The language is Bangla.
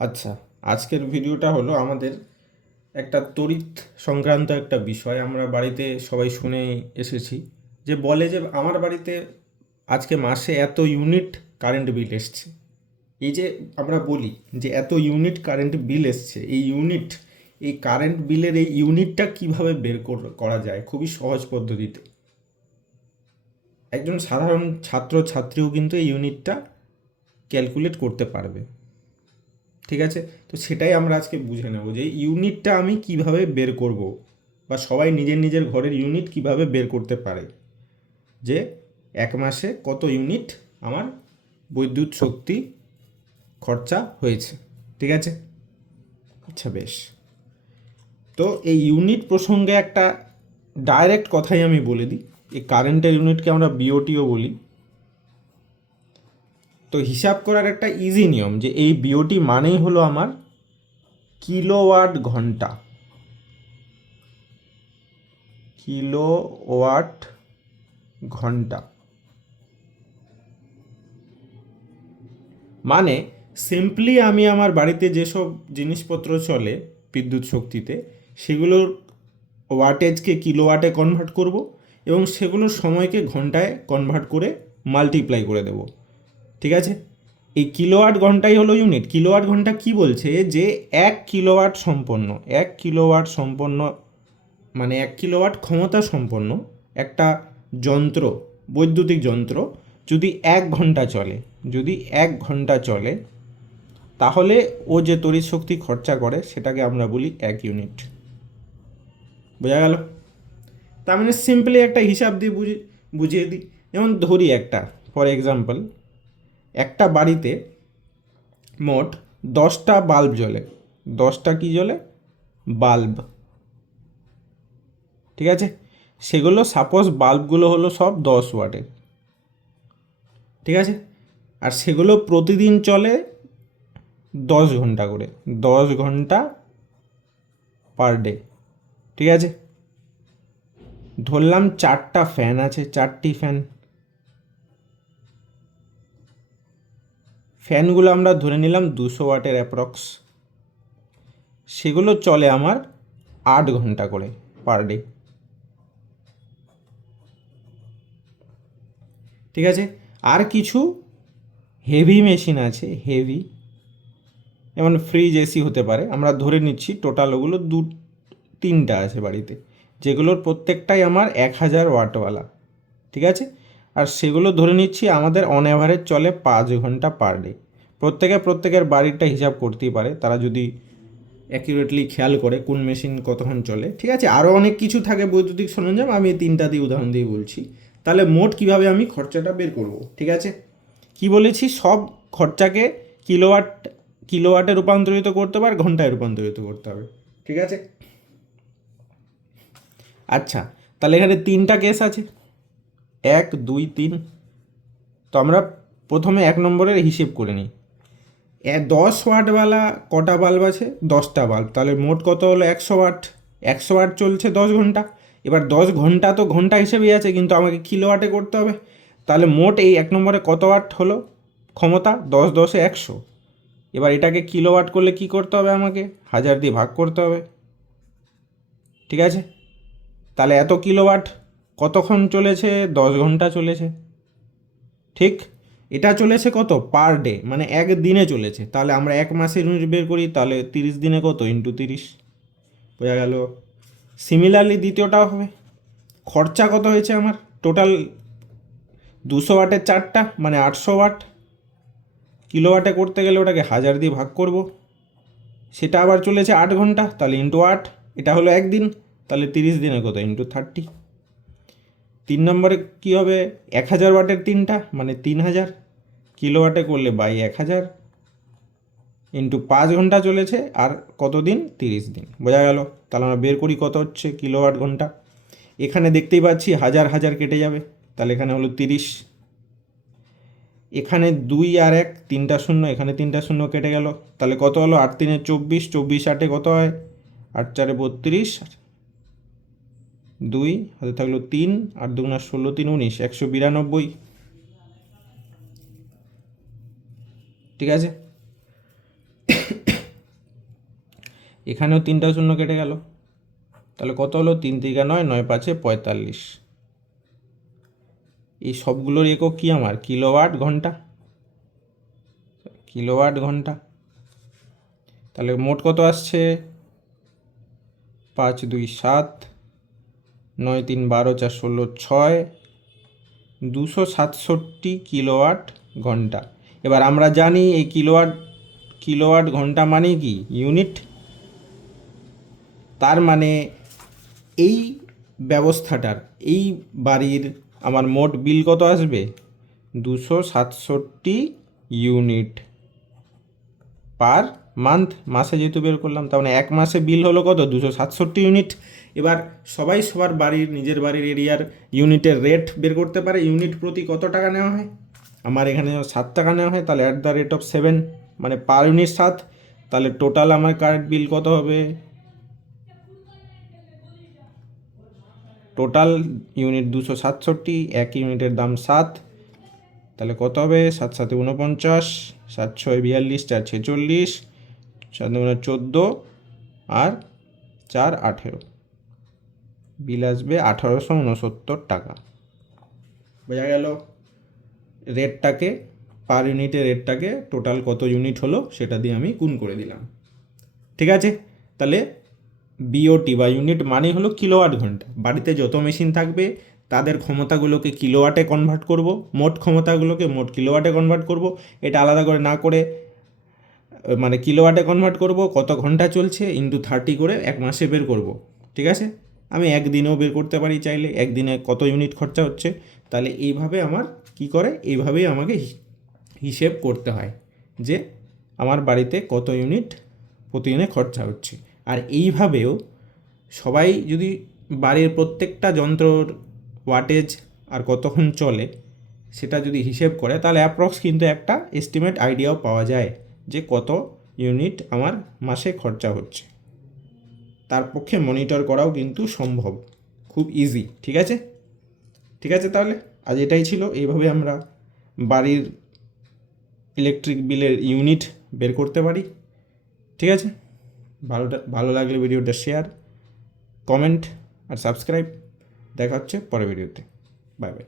আচ্ছা, আজকের ভিডিওটা হলো আমাদের একটা তড়িৎ সংক্রান্ত একটা বিষয়। আমরা বাড়িতে সবাই শুনে এসেছি যে বলে যে আমার বাড়িতে আজকে মাসে এত ইউনিট কারেন্ট বিল এসছে। এই যে আমরা বলি যে এত ইউনিট কারেন্ট বিল এসছে, এই কারেন্ট বিলের এই ইউনিটটা কিভাবে বের করা যায় খুবই সহজ পদ্ধতিতে। একজন সাধারণ ছাত্র ছাত্রীও কিন্তু এই ইউনিটটা ক্যালকুলেট করতে পারবে। ঠিক আছে, তো সেটাই আমরা আজকে বুঝে নেব যে ইউনিটটা আমি কিভাবে বের করব, বা সবাই নিজের নিজের ঘরের ইউনিট কিভাবে বের করতে পারে, যে এক মাসে কত ইউনিট আমার বৈদ্যুৎ শক্তি খরচা হয়েছে। ঠিক আছে, আচ্ছা বেশ। তো এই ইউনিট প্রসঙ্গে একটা ডাইরেক্ট কথাই আমি বলে দিই, এই কারেন্টের ইউনিটকে আমরা বিওটিও বলি। তো হিসাব করার একটা ইজি নিয়ম, যে এই বিওটি মানেই হলো আমার কিলোওয়াট ঘন্টা। কিলোওয়াট ঘন্টা মানে সিম্পলি আমি আমার বাড়িতে যেসব জিনিসপত্র চলে বিদ্যুৎ শক্তিতে, সেগুলোর ওয়াটেজকে কিলোওয়াটে কনভার্ট করব, এবং সেগুলোর সময়কে ঘন্টায় কনভার্ট করে মাল্টিপ্লাই করে দেব। ঠিক আছে, এই কিলোওয়াট ঘন্টাই হলো ইউনিট। কিলোওয়াট ঘন্টা কি বলছে, যে 1 কিলোওয়াট সম্পন্ন মানে 1 কিলোওয়াট ক্ষমতা সম্পন্ন একটা যন্ত্র, বৈদ্যুতিক যন্ত্র যদি 1 ঘন্টা চলে, যদি 1 ঘন্টা চলে, তাহলে ও যে তড়িৎ শক্তি খরচা করে সেটাকে আমরা বলি 1 ইউনিট। বোঝা গেল? তার মানে সিম্পলি একটা হিসাব দিয়ে বুঝিয়ে দিই। যেমন ধরি একটা, ফর এক্সাম্পল, একটা বাড়িতে মোট 10টা বাল্ব জ্বলে। 10টা কি জ্বলে? বাল্ব। ঠিক আছে, সেগুলো সাপোজ বাল্বগুলো হলো সব 10 ওয়াটের। ঠিক আছে, আর সেগুলো প্রতিদিন চলে 10 ঘন্টা করে, 10 ঘন্টা পার ডে। ঠিক আছে, ধরলাম 4টা ফ্যান আছে, 4টি ফ্যান। ফ্যানগুলো আমরা ধরে নিলাম 200 ওয়াটের অ্যাপ্রক্স। সেগুলো চলে আমার 8 ঘন্টা করে পার ডে। ঠিক আছে, আর কিছু হেভি মেশিন আছে, হেভি, যেমন ফ্রিজ, এসি হতে পারে। আমরা ধরে নিচ্ছি টোটাল ওগুলো 3টা আছে বাড়িতে, যেগুলোর প্রত্যেকটাই আমার 1000 ওয়াটওয়ালা। ঠিক আছে, আর সেগুলো ধরে নিচ্ছি আমাদের অন অ্যাভারেজ চলে 5 ঘন্টা পার ডে। প্রত্যেকের বাড়িটা হিসাব করতেই পারে, তারা যদি অ্যাকিউরেটলি খেয়াল করে কোন মেশিন কতক্ষণ চলে। ঠিক আছে, আরও অনেক কিছু থাকে বৈদ্যুতিক সরঞ্জাম, আমি এই 3টা দিয়ে উদাহরণ দিয়ে বলছি। তাহলে মোট কিভাবে আমি খরচাটা বের করব? ঠিক আছে, কি বলেছি, সব খরচাকে কিলোওয়াট কিলোওয়াটে রূপান্তরিত করতে হবে আর ঘন্টায় রূপান্তরিত করতে হবে। ঠিক আছে, আচ্ছা, তাহলে এখানে 3টা কেস আছে, 1 2 3। তো আমরা প্রথমে 1 নম্বরের হিসেব করে নিই। 10 ওয়াটওয়ালা কটা বাল্ব আছে? 10টা বাল্ব। তাহলে মোট কত হলো? 100 ওয়াট। 100 ওয়াট চলছে 10 ঘন্টা। এবার 10 ঘন্টা তো ঘন্টা হিসেবেই আছে, কিন্তু আমাকে কিলোওয়াটে করতে হবে। তাহলে মোট এই 1 নম্বরে কত ওয়াট হলো ক্ষমতা? 10 10 100। এবার এটাকে কিলোওয়াট করলে কি করতে হবে? আমাকে 1000 দিয়ে ভাগ করতে হবে। ঠিক আছে, তাহলে এত কিলোওয়াট কতক্ষণ চলেছে? 10 ঘন্টা চলেছে। ঠিক, এটা চলেছে কত? পার ডে, মানে একদিনে চলেছে। তাহলে আমরা এক মাসের ইউনিট বের করি, তাহলে 30 দিনে কত? ইন্টু 30। বোঝা গেল? সিমিলারলি দ্বিতীয়টাও হবে। খরচা কত হয়েছে আমার? টোটাল 200 ওয়াটের 4টা, মানে 800 ওয়াট। কিলোওয়াটে করতে গেলে ওটাকে 1000 দিয়ে ভাগ করব। সেটা আবার চলেছে 8 ঘন্টা, তাহলে ইন্টু 8। এটা হলো একদিন, তাহলে 30 দিনে কত? ইন্টু 30। 3 নম্বরে কী হবে? 1000 ওয়াটের 3টা, মানে 3000। কিলোওয়াটে করলে বাই 1000 ইন্টু 5 ঘন্টা চলেছে, আর কতদিন? 30 দিন। বোঝা গেল? তাহলে আমরা বের করি কত হচ্ছে কিলোওয়াট ঘন্টা। এখানে দেখতেই পাচ্ছি হাজার হাজার কেটে যাবে, তাহলে এখানে হলো 30। এখানে 2 আর 1, 3টা শূন্য, এখানে 3টা শূন্য কেটে গেল, তাহলে কত হলো? 8 3 24, 24 8 কত হয়? 8 4 32, 2 হাতে থাকলো 3, 8 2 16 3 19, 192। ঠিক আছে, এখানেও 3টা শূন্য কেটে গেল, তাহলে কত হলো? 3 3 9, 9 5 45। এই সবগুলোর একক কি আমার? কিলোওয়াট ঘন্টা, কিলোওয়াট ঘন্টা। তাহলে মোট কত আসছে? 5 2 7, 9 3 12 4 16 6, 267 কিলোওয়াট ঘন্টা। এবার আমরা জানি এই কিলোওয়াট ঘন্টা মানে কি? ইউনিট। তার মানে এই ব্যবস্থাটার, এই বাড়ির আমার মোট বিল কত আসবে? 267 ইউনিট পার মান্থ। মাসে যেহেতু বের করলাম, তার মানে এক মাসে বিল হলো কত? 267 ইউনিট। এবার সবাই সবার বাড়ির, নিজের বাড়ির এরিয়ার ইউনিটের রেট বের করতে পারে। ইউনিট প্রতি কত টাকা নেওয়া হয়? আমার এখানে 7 টাকা নেওয়া হয়, তাহলে @7, মানে পার ইউনিট 7। তাহলে টোটাল আমার কারেন্ট বিল কত হবে? টোটাল ইউনিট 267, এক ইউনিটের দাম 7, তাহলে কত হবে? 7 7 49, 7 6 42, 4 46, 4 2 14, আর 4 18। বিল আসবে 1869 টাকা। বোঝা গেল? রেটটাকে, পার ইউনিটের রেটটাকে টোটাল কত ইউনিট হলো সেটা দিয়ে আমি গুণ করে দিলাম। ঠিক আছে? তাহলে বিওটি বা ইউনিট মানেই হলো কিলোওয়াট ঘন্টা। বাড়িতে যত মেশিন থাকবে তাদের ক্ষমতাগুলোকে কিলোওয়াটে কনভার্ট করব, মোট ক্ষমতাগুলোকে মোট কিলোওয়াটে কনভার্ট করব। এটা আলাদা করে না করে, মানে কিলোওয়াটে কনভার্ট করব, কত ঘন্টা চলছে ইন্টু 30 করে এক মাসে বের করব। ঠিক আছে? আমি একদিনেও বের করতে পারি চাইলে, একদিনে কত ইউনিট খরচা হচ্ছে। তাহলে এইভাবে আমার কি করে, এইভাবেই আমাকে হিসেব করতে হয় যে আমার বাড়িতে কত ইউনিট প্রতিদিনে খরচা হচ্ছে। আর এইভাবেও সবাই যদি বাড়ির প্রত্যেকটা যন্ত্রর ওয়াটেজ আর কতক্ষণ চলে সেটা যদি হিসেব করে, তাহলে অ্যাপ্রক্স কিন্তু একটা এস্টিমেট আইডিয়াও পাওয়া যায় যে কত ইউনিট আমার মাসে খরচা হচ্ছে। তার পক্ষে মনিটর করাও কিন্তু সম্ভব, খুব ইজি। ঠিক আছে? ঠিক আছে, তাহলে আজ এটাই ছিল। এইভাবে আমরা বাড়ির ইলেকট্রিক বিলের ইউনিট বের করতে পারি। ঠিক আছে? ভালো লাগলে ভিডিওটা শেয়ার, কমেন্ট আর সাবস্ক্রাইব। দেখা হচ্ছে পরের ভিডিওতে। Bye bye.